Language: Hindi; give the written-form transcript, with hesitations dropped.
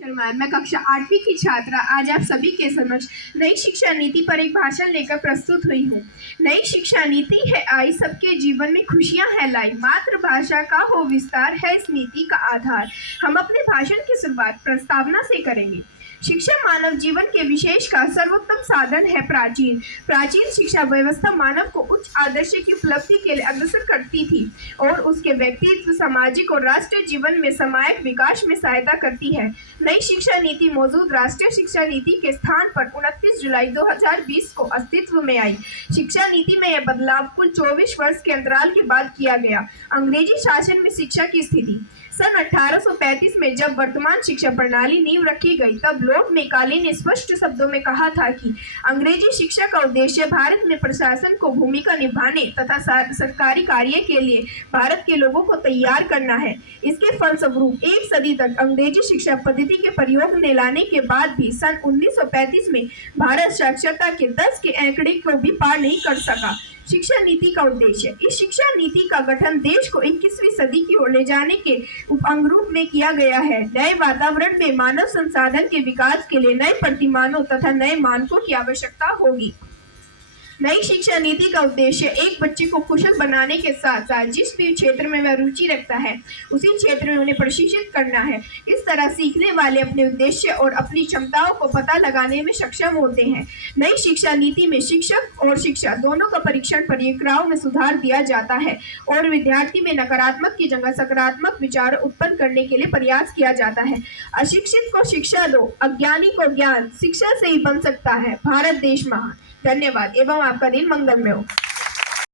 मैं कक्षा 8वीं की छात्रा आज आप सभी के समक्ष नई शिक्षा नीति पर एक भाषण लेकर प्रस्तुत हुई हूँ। नई शिक्षा नीति है आई सबके जीवन में खुशियाँ है लाई, मातृभाषा का हो विस्तार है इस नीति का आधार। हम अपने भाषण की शुरुआत प्रस्तावना से करेंगे। शिक्षा मानव जीवन के विशेष का सर्वोत्तम साधन है। प्राचीन शिक्षा व्यवस्था मानव को उच्च आदर्श की उपलब्धि के लिए अग्रसर करती थी और उसके व्यक्तित्व, सामाजिक और राष्ट्रीय जीवन में सामायिक विकास में सहायता करती है। नई शिक्षा नीति मौजूद राष्ट्रीय शिक्षा नीति के स्थान पर 29 जुलाई 2020 को अस्तित्व में आई। शिक्षा नीति में यह बदलाव कुल 24 वर्ष के अंतराल के बाद किया गया। अंग्रेजी शासन में शिक्षा की स्थिति सन 1835 में जब वर्तमान शिक्षा प्रणाली नींव रखी गई, तब लॉर्ड मैकाले ने स्पष्ट शब्दों में कहा था कि अंग्रेजी शिक्षा का उद्देश्य भारत में प्रशासन को भूमिका निभाने तथा सरकारी कार्य के लिए भारत के लोगों को तैयार करना है। इसके फलस्वरूप एक सदी तक अंग्रेजी शिक्षा पद्धति के प्रयोग में लाने के बाद भी सन 1935 में भारत साक्षरता के 10 के आंकड़े को भी पार नहीं कर सका। शिक्षा नीति का उद्देश्य। इस शिक्षा नीति का गठन देश को 21वीं सदी की ओर ले जाने के अनुरूप में किया गया है। नए वातावरण में मानव संसाधन के विकास के लिए नए प्रतिमानों तथा नए मानकों की आवश्यकता होगी। नई शिक्षा नीति का उद्देश्य एक बच्चे को कुशल बनाने के साथ साथ जिस भी क्षेत्र में वह रुचि रखता है उसी क्षेत्र में उन्हें प्रशिक्षित करना है। इस तरह सीखने वाले अपने उद्देश्य और अपनी क्षमताओं को पता लगाने में सक्षम होते हैं। नई शिक्षा नीति में शिक्षक और शिक्षा दोनों का परीक्षण प्रक्रियाओं में सुधार दिया जाता है और विद्यार्थी में नकारात्मक की जगह सकारात्मक विचार उत्पन्न करने के लिए प्रयास किया जाता है। अशिक्षित को शिक्षा दो, अज्ञानी को ज्ञान, शिक्षा से ही बन सकता है भारत देश महान। धन्यवाद एवं आपका दिन मंगलमय हो।